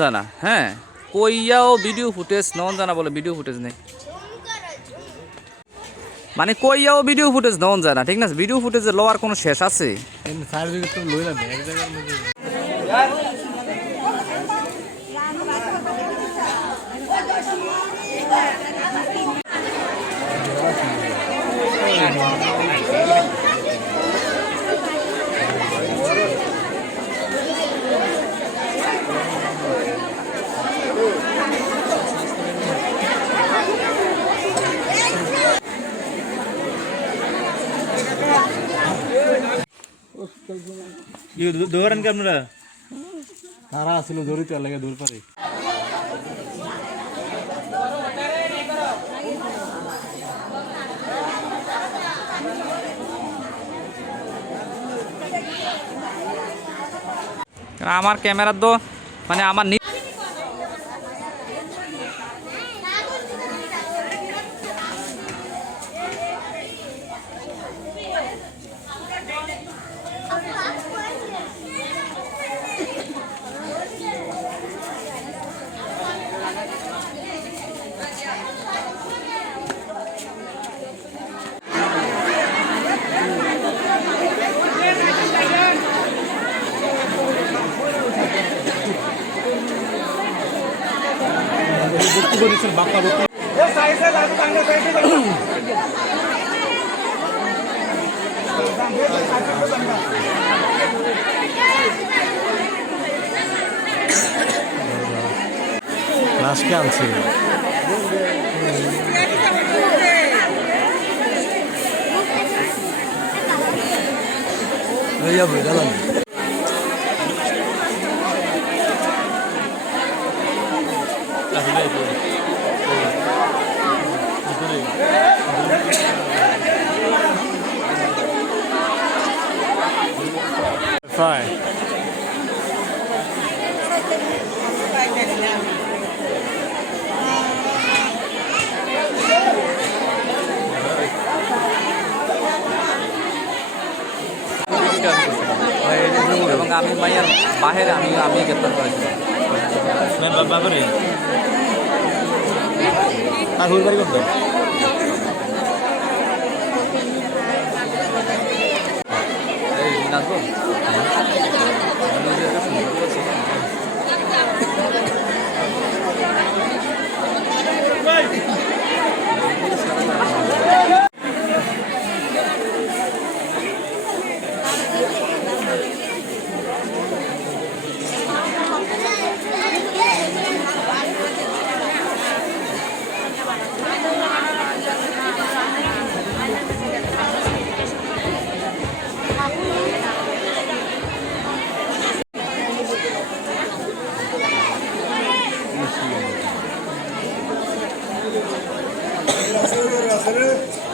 জানা হ্যাঁ কইয়াও video footage নন জানা বলে ভিডিও ফুটেজ নেই মানে কইয়াও ভিডিও ফুটেজ নন জানা ঠিক না ভিডিও ফুটেজের লওয়ার কোনো শেষ আছে দৌড়ান কি আপনারা তারা আসছিল জড়িত লাগে দূর পারে আমার ক্যামেরা তো মানে আমার লাশকে আনছে Fine. এবং আমি মাইয়ার বাহিরে আমি গ্রেপ্তার করেছিলাম বাবারে আর হই বাড়ি করতে এই নাচবো Gracias.